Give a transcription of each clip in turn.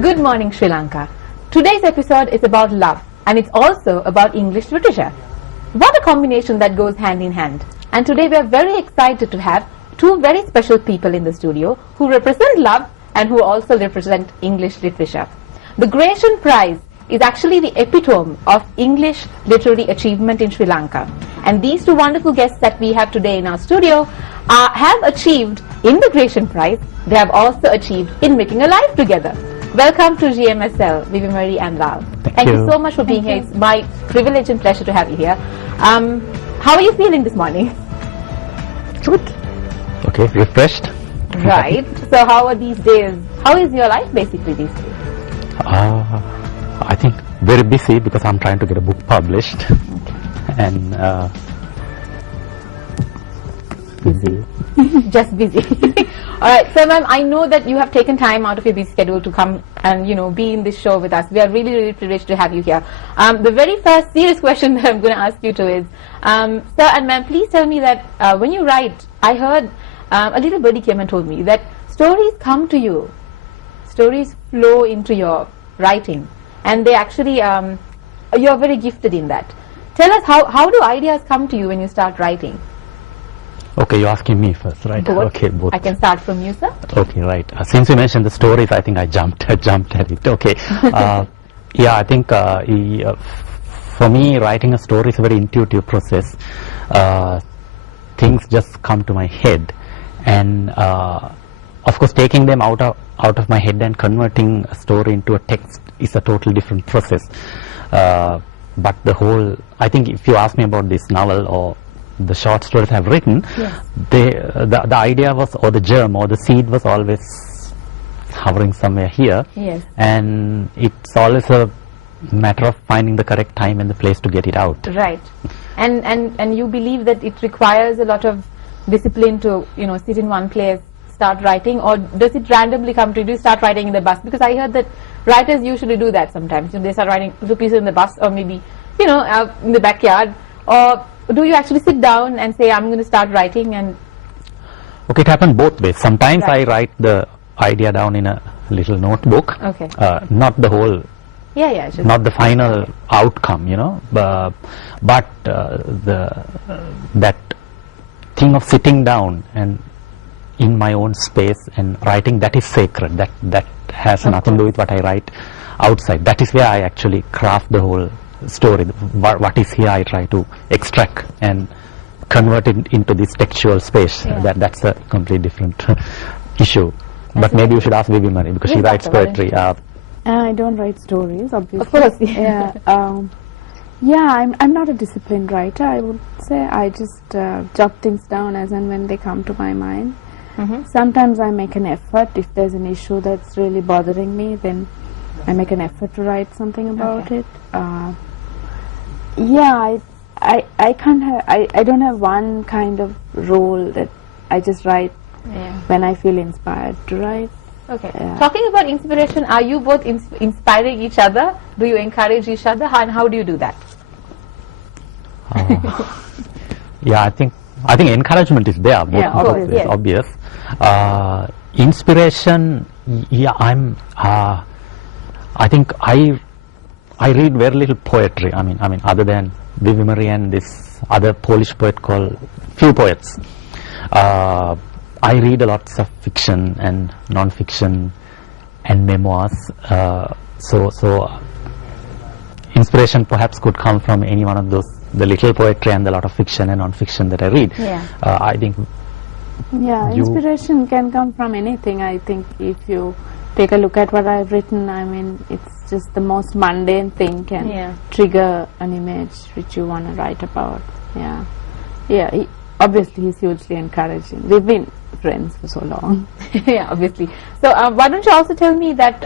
Good morning, Sri Lanka. Today's episode is about love, and it's also about English literature. What a combination that goes hand in hand. And today we are very excited to have two very special people in the studio who represent love and who also represent English literature. The Gratian Prize is actually the epitome of English literary achievement in Sri Lanka. And these two wonderful guests that we have today in our studio have achieved in the Gratian Prize. They have also achieved in making a life together. Welcome to GMSL, Vivi Marie and Lal. Thank you so much for being here. It's my privilege and pleasure to have you here. How are you feeling this morning? Good. Okay, refreshed. Right. So how are these days? How is your life basically these days? I think very busy because I'm trying to get a book published. And busy. Just busy. All right. So, ma'am, I know that you have taken time out of your busy schedule to come and, be in this show with us. We are really, really privileged to have you here. The very first serious question that I'm going to ask you to is, sir and ma'am, please tell me that when you write, I heard a little birdie came and told me that stories come to you, stories flow into your writing, and they actually, you're very gifted in that. Tell us, how do ideas come to you when you start writing? Okay, you're asking me first, right? Both. Okay, both. I can start from you, sir. Okay, right. Since you mentioned the stories, I think I jumped at it. Okay. Yeah, I think for me, writing a story is a very intuitive process. Things just come to my head, and of course, taking them out of my head and converting a story into a text is a totally different process. But I think if you ask me about this novel or the short stories I've written, yes, the idea was, or the germ or the seed was always hovering somewhere here. Yes. And it's always a matter of finding the correct time and the place to get it out. Right. And you believe that it requires a lot of discipline to, sit in one place, start writing, or does it randomly come to you? Do you start writing in the bus? Because I heard that writers usually do that sometimes. They start writing two pieces in the bus, or maybe, in the backyard. Or do you actually sit down and say, I'm going to start writing? And okay, it happens both ways. Sometimes right, I write the idea down in a little notebook. Okay. Not the whole, not the final outcome, but that thing of sitting down and in my own space and writing, that is sacred. That has nothing to do with what I write outside. That is where I actually craft the whole story. What is here I try to extract and convert it into this textual space. Yeah. That's a completely different issue. But maybe you should ask Vivi Marie, because she writes poetry. I don't write stories, obviously. Of course. Yeah. I'm not a disciplined writer, I would say. I just jot things down as and when they come to my mind. Mm-hmm. Sometimes I make an effort. If there's an issue that's really bothering me, then I make an effort to write something about it. I can't have, I don't have one kind of role that I just write when I feel inspired to write. Okay. Yeah. Talking about inspiration, are you both inspiring each other? Do you encourage each other? And how do you do that? Yeah, I think encouragement is there. Both ways, obvious. Inspiration, I think I read very little poetry. I mean, other than Vivi Marie and this other Polish poet called Few Poets. I read a lots of fiction and non-fiction and memoirs. So inspiration perhaps could come from any one of those, the little poetry and the lot of fiction and non-fiction that I read. Yeah. I think. Yeah, inspiration can come from anything. I think if you take a look at what I've written, it's just the most mundane thing can trigger an image which you want to write about. Yeah. Obviously, he's hugely encouraging. We've been friends for so long. Yeah, obviously. So why don't you also tell me that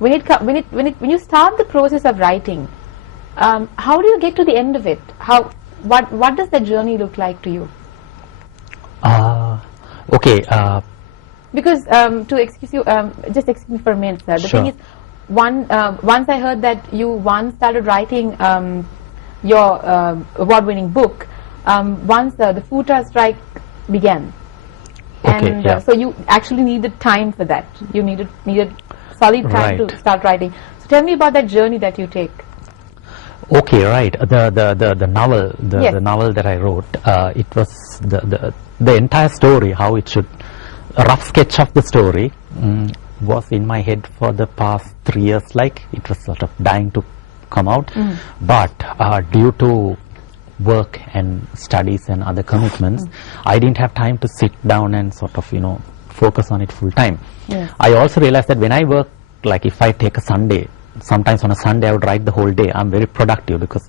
when you start the process of writing, how do you get to the end of it? What does that journey look like to you? Okay. Because to excuse you, just excuse me for a minute, sir. The thing is, once I heard that you once started writing your award-winning book, once the Futa strike began. Okay, And so you actually needed time for that. You needed solid time Right. to start writing. So tell me about that journey that you take. Okay, right. The novel, Yes. the novel that I wrote, it was the entire story, how it should, a rough sketch of the story was in my head for the past 3 years, like it was sort of dying to come out. But due to work and studies and other commitments, I didn't have time to sit down and sort of, focus on it full time. Yes. I also realized that when I work, like if I take a Sunday, sometimes on a Sunday I would write the whole day. I'm very productive because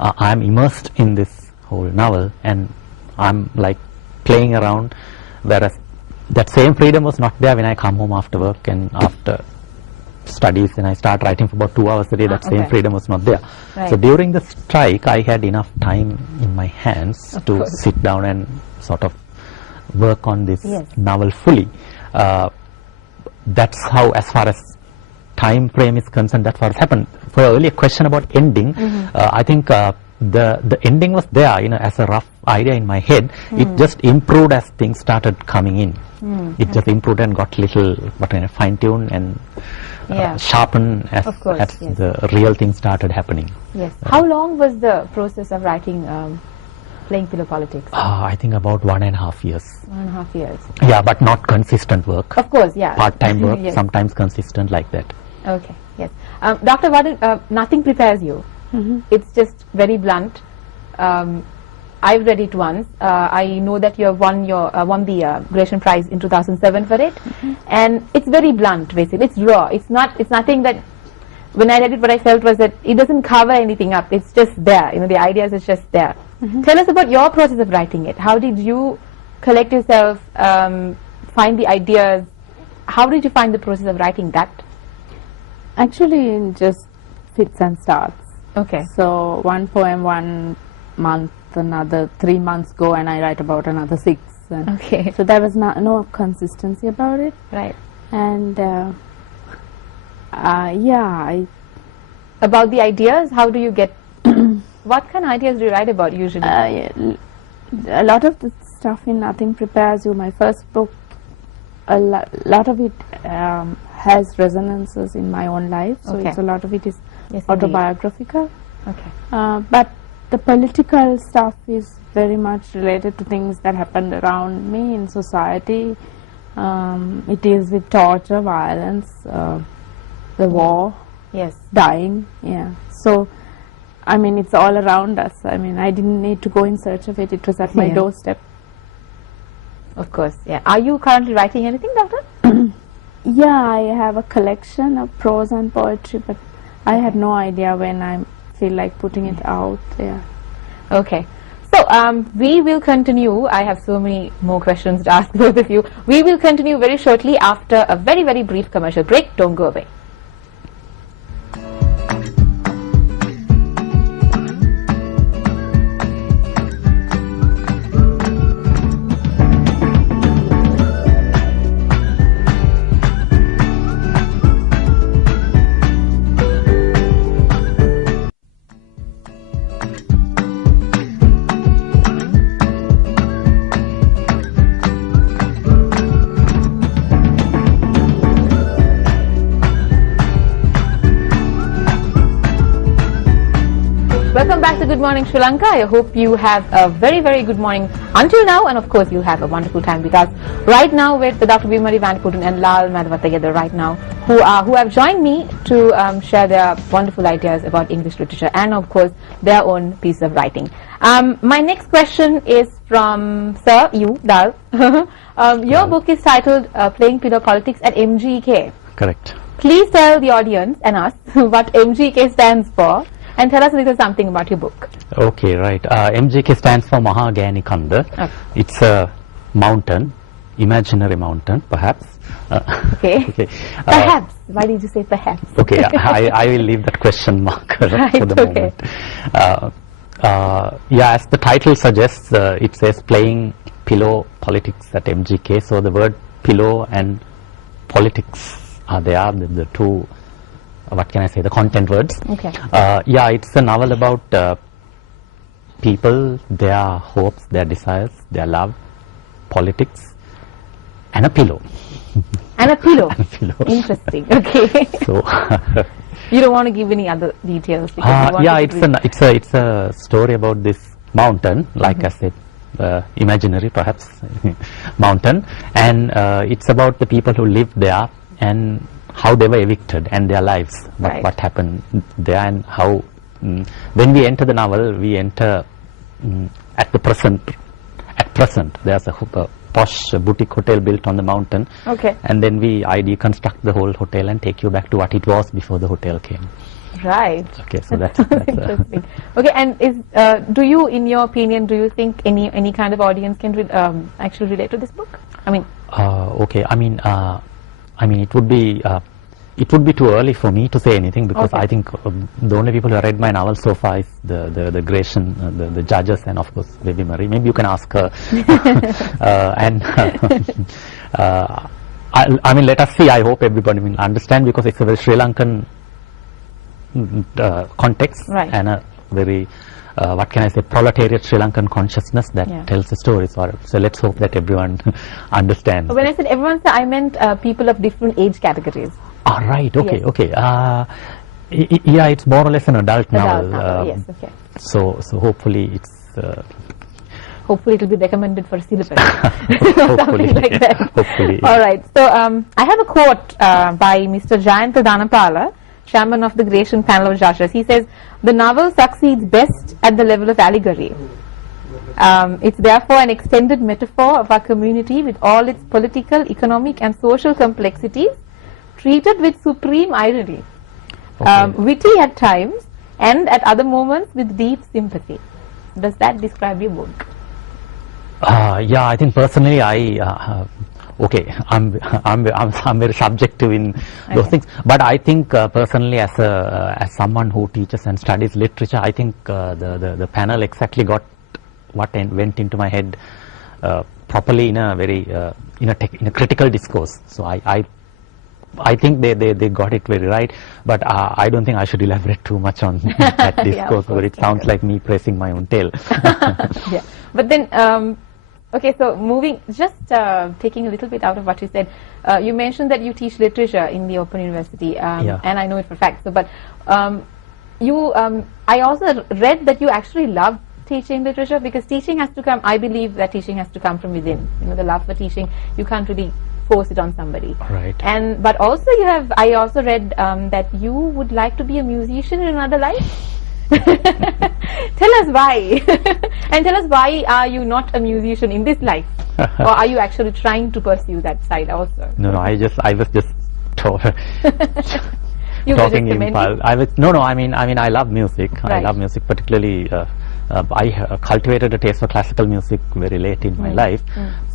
I'm immersed in this whole novel and I'm like playing around, whereas that same freedom was not there when I come home after work and after studies and I start writing for about 2 hours a day. That same okay. freedom was not there. Right. So during the strike I had enough time in my hands Of to course. sit down and sort of work on this Yes. novel fully. That's how, as far as time frame is concerned, that's what has happened. For your earlier question about ending, I think the ending was there, as a rough idea in my head. It just improved as things started coming in. It just improved and got little fine-tuned and Yeah. sharpened as, Of course, as yes. the real thing started happening. Yes. How long was the process of writing Playing Pillow Politics? I think about 1.5 years. 1.5 years. Yeah, but not consistent work. Of course, yeah. Part-time work, Yes. sometimes consistent like that. Okay, yes. Dr. Varden, nothing prepares you. It's just very blunt. I've read it once. I know that you have won the Gratian Prize in 2007 for it, and it's very blunt. Basically, it's raw. It's nothing that. When I read it, what I felt was that it doesn't cover anything up. It's just there. The ideas is just there. Tell us about your process of writing it. How did you collect yourself, find the ideas? How did you find the process of writing that? Actually, it just fits and starts. Okay. So one poem 1 month, another 3 months go, and I write about another 6. And Okay. so there was no consistency about it. Right. And yeah, About the ideas, how do you get? What kind of ideas do you write about usually? a lot of the stuff in Nothing Prepares You, my first book, a lot of it has resonances in my own life. So Okay. it's a lot of it is Yes, indeed. autobiographical. Okay. But the political stuff is very much related to things that happened around me in society. It deals with torture, violence, the war, Yes. dying. Yeah. So, I mean, it's all around us. I mean, I didn't need to go in search of it. It was at my Yeah. doorstep. Of course. Yeah. Are you currently writing anything, Doctor? Yeah, I have a collection of prose and poetry, but I had no idea when I feel like putting it out there. Okay. So we will continue. I have so many more questions to ask both of you. We will continue very shortly after a very, very brief commercial break. Don't go away. Welcome back to Good Morning Sri Lanka. I hope you have a very, very good morning until now, and of course you'll have a wonderful time with us right now with Dr. Vimari Vaniputun and Lal Madhava together right now, who have joined me to share their wonderful ideas about English literature and of course their own piece of writing. My next question is from Sir, you, Lal. Your book is titled Playing Pillow Politics at MGK. Correct. Please tell the audience and us what MGK stands for, and tell us a little something about your book. Okay, right. MGK stands for Mahagani Kanda. Okay. It's a mountain, imaginary mountain, perhaps. Okay. Okay. Perhaps. Why did you say perhaps? Okay, I will leave that question mark for Right, the okay. moment. Yeah, as the title suggests, it says playing pillow politics at MGK. So the word pillow and politics are there, the two, what can I say, the content words. Okay. Yeah, it's a novel about people, their hopes, their desires, their love, politics, and a pillow. And a pillow. And pillow. Interesting. Okay. So. You don't want to give any other details? Yeah, it's a story about this mountain, like I said, imaginary perhaps mountain, and it's about the people who lived there and how they were evicted and their lives, what happened there, and how when we enter the novel, we enter at present there's a posh boutique hotel built on the mountain, and then I deconstruct the whole hotel and take you back to what it was before the hotel came. Right. Okay, so that's interesting. Okay, and do you, in your opinion, do you think any kind of audience can actually relate to this book? I mean, okay. I mean, it would be too early for me to say anything, because I think the only people who have read my novel so far is the Grecian, the judges, and of course Baby Marie. Maybe you can ask her. And I mean, let us see. I hope everybody will understand, because it's a very Sri Lankan context, and a very what can I say, proletariat Sri Lankan consciousness that tells the story. So let's hope that everyone understands. When I said everyone, I meant people of different age categories. Ah, right. Okay. Yes. Okay. Yeah, it's more or less an adult novel. Yes. Okay. So hopefully it's. Hopefully it will be recommended for syllabus. Hopefully, something like that. Hopefully. All right. So I have a quote by Mr. Jayanta Dhanapala, chairman of the Grecian panel of judges. He says, "The novel succeeds best at the level of allegory. It's therefore an extended metaphor of our community with all its political, economic and social complexities, treated with supreme irony, witty at times, and at other moments with deep sympathy." Does that describe your book? Yeah, I think personally okay, I'm very subjective in those things, but I think personally, as someone who teaches and studies literature, I think the panel exactly got what went into my head properly in a very in a critical discourse. So I think they got it very right, but I don't think I should elaborate too much on that discourse, but it sounds like me praising my own tail. Yeah, but then okay, so taking a little bit out of what you said, you mentioned that you teach literature in the Open University, and I know it for a fact. So, but I also read that you actually love teaching literature, because teaching has to come. I believe that teaching has to come from within. You know, the love for teaching, you can't really force it on somebody. Right. But also I also read that you would like to be a musician in another life. Tell us why. And tell us, why are you not a musician in this life? Or are you actually trying to pursue that side also? No, I was just you talking were just impulse. I mean, I love music. Right. I love music, particularly. I cultivated a taste for classical music very late in my life.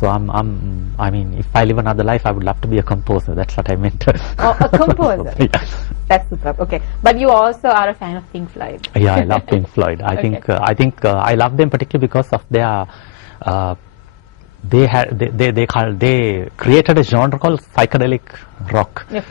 So I mean, if I live another life, I would love to be a composer. That's what I meant. Oh, a composer. Yeah. That's superb. Okay, but you also are a fan of Pink Floyd. Yeah, I love Pink Floyd. I think I love them particularly because of their. They created a genre called psychedelic rock.